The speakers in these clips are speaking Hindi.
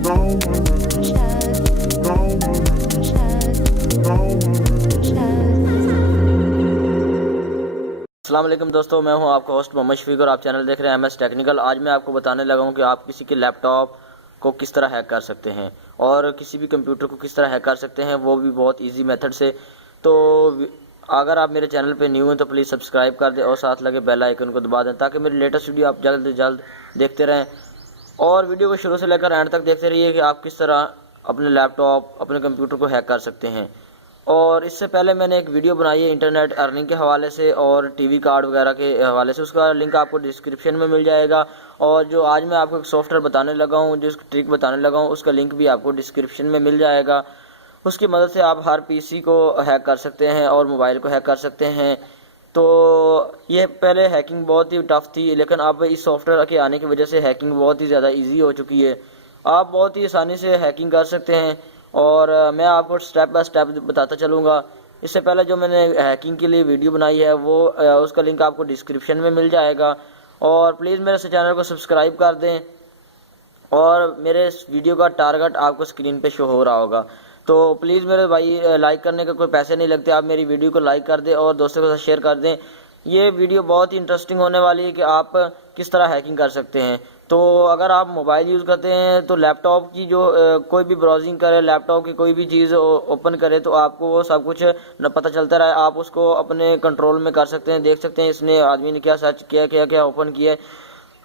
अस्सलाम वालेकुम दोस्तों, मैं हूं आपका होस्ट मोहम्मद शफीक और आप चैनल देख रहे हैं MS टेक्निकल। आज मैं आपको बताने लगा हूं कि आप किसी के लैपटॉप को किस तरह हैक कर सकते हैं और किसी भी कंप्यूटर को किस तरह हैक कर सकते हैं, वो भी बहुत इजी मेथड से। तो अगर आप मेरे चैनल पे न्यू हैं तो प्लीज़ सब्सक्राइब कर दें और साथ लगे बेल आइकन को दबा दें ताकि मेरी लेटेस्ट वीडियो आप जल्द से जल्द देखते रहें। और वीडियो को शुरू से लेकर एंड तक देखते रहिए कि आप किस तरह अपने लैपटॉप, अपने कंप्यूटर को हैक कर सकते हैं। और इससे पहले मैंने एक वीडियो बनाई है इंटरनेट अर्निंग के हवाले से और टीवी कार्ड वगैरह के हवाले से, उसका लिंक आपको डिस्क्रिप्शन में मिल जाएगा। और जो आज मैं आपको एक सॉफ्टवेयर बताने लगा हूँ, जिस ट्रिक बताने लगा हूँ, उसका लिंक भी आपको डिस्क्रिप्शन में मिल जाएगा। उसकी मदद से आप हर PC को हैक कर सकते हैं और मोबाइल को हैक कर सकते हैं। तो ये पहले हैकिंग बहुत ही टफ थी, लेकिन अब इस सॉफ्टवेयर के आने की वजह से हैकिंग बहुत ही ज़्यादा ईजी हो चुकी है। आप बहुत ही आसानी से हैकिंग कर सकते हैं और मैं आपको स्टेप बाय स्टेप बताता चलूँगा। इससे पहले जो मैंने हैकिंग के लिए वीडियो बनाई है वो उसका लिंक आपको डिस्क्रिप्शन में मिल जाएगा। और प्लीज़ मेरे चैनल को सब्सक्राइब कर दें और मेरे इस वीडियो का टारगेट आपको स्क्रीन पे शो हो रहा होगा। तो प्लीज़ मेरे भाई, लाइक करने के कोई पैसे नहीं लगते, आप मेरी वीडियो को लाइक कर दें और दोस्तों के साथ शेयर कर दें। ये वीडियो बहुत ही इंटरेस्टिंग होने वाली है कि आप किस तरह हैकिंग कर सकते हैं। तो अगर आप मोबाइल यूज़ करते हैं तो लैपटॉप की जो कोई भी ब्राउजिंग करे, लैपटॉप की कोई भी चीज़ ओपन करे तो आपको वो सब कुछ न पता चलता रहे, आप उसको अपने कंट्रोल में कर सकते हैं, देख सकते हैं इसने आदमी ने क्या सर्च किया, क्या क्या ओपन किया है।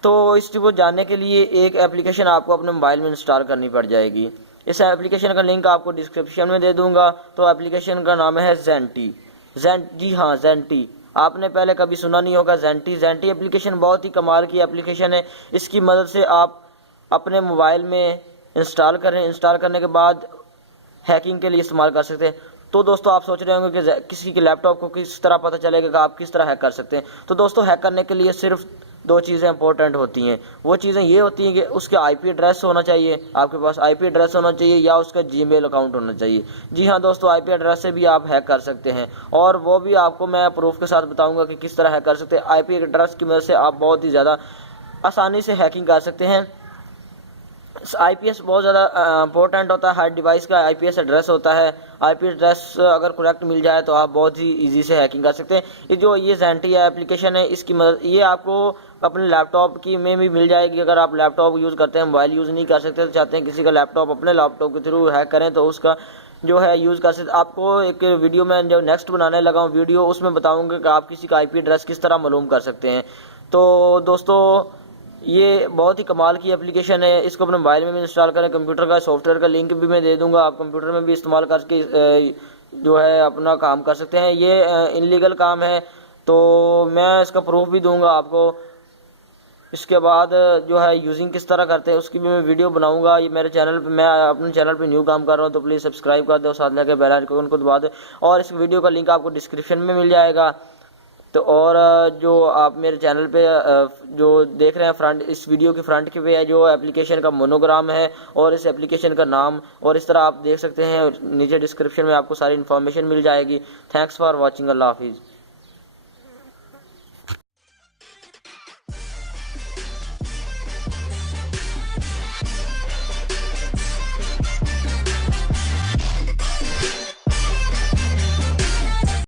तो इस चीज़ को जानने के लिए एक एप्लीकेशन आपको अपने मोबाइल में इंस्टॉल करनी पड़ जाएगी। इस एप्लीकेशन का लिंक आपको डिस्क्रिप्शन में दे दूंगा। तो एप्लीकेशन का नाम है ज़ेंटी। जी हाँ, ज़ेंटी। आपने पहले कभी सुना नहीं होगा ज़ेंटी एप्लीकेशन बहुत ही कमाल की एप्लीकेशन है। इसकी मदद से आप अपने मोबाइल में इंस्टॉल करने के बाद हैकिंग के लिए इस्तेमाल कर सकते हैं। तो दोस्तों आप सोच रहे होंगे कि किसी के लैपटॉप को किस तरह पता चलेगा कि आप किस तरह हैक कर सकते हैं। तो दोस्तों हैक करने के लिए सिर्फ दो चीज़ें इंपॉर्टेंट होती हैं। वो चीज़ें ये होती हैं कि उसका IP एड्रेस होना चाहिए, आपके पास IP एड्रेस होना चाहिए या उसका जीमेल अकाउंट होना चाहिए। जी हाँ दोस्तों, IP एड्रेस से भी आप हैक कर सकते हैं और वो भी आपको मैं प्रूफ के साथ बताऊंगा कि किस तरह हैक कर सकते हैं। IP एड्रेस की मदद से आप बहुत ही ज़्यादा आसानी से हैकिंग कर सकते हैं। IPS बहुत ज़्यादा इंपॉर्टेंट होता है, हर डिवाइस का IPS एड्रेस होता है। IP एड्रेस अगर करेक्ट मिल जाए तो आप बहुत ही इजी से हैकिंग कर सकते हैं। ये ज़ेंटी एप्लीकेशन है, इसकी मदद ये आपको अपने लैपटॉप की में भी मिल जाएगी। अगर आप लैपटॉप यूज़ करते हैं, मोबाइल यूज़ नहीं कर सकते, तो चाहते हैं किसी का लैपटॉप अपने लैपटॉप के थ्रू हैक करें तो उसका जो है यूज़ कर सकते। आपको एक वीडियो में जो नेक्स्ट बनाने लगा हूँ वीडियो, उसमें बताऊँगा कि आप किसी का IP एड्रेस किस तरह मालूम कर सकते हैं। तो दोस्तों ये बहुत ही कमाल की एप्लीकेशन है, इसको अपने मोबाइल में भी इंस्टॉल करें। कंप्यूटर का सॉफ्टवेयर का लिंक भी मैं दे दूंगा, आप कंप्यूटर में भी इस्तेमाल करके जो है अपना काम कर सकते हैं। ये इनलीगल काम है तो मैं इसका प्रूफ भी दूंगा आपको। इसके बाद जो है यूजिंग किस तरह करते हैं उसकी भी मैं वीडियो बनाऊंगा। ये मेरे चैनल पे, मैं अपने चैनल पे न्यू काम कर रहा हूँ, तो प्लीज़ सब्सक्राइब कर दो, साथ लेके बेल आइकन को दबा दो और इस वीडियो का लिंक आपको डिस्क्रिप्शन में मिल जाएगा। तो और जो आप मेरे चैनल पे जो देख रहे हैं फ्रंट, इस वीडियो की फ्रंट के पे है जो एप्लीकेशन का मोनोग्राम है और इस एप्लीकेशन का नाम, और इस तरह आप देख सकते हैं। नीचे डिस्क्रिप्शन में आपको सारी इन्फॉर्मेशन मिल जाएगी। Thanks for watching. अल्लाह हाफिज़।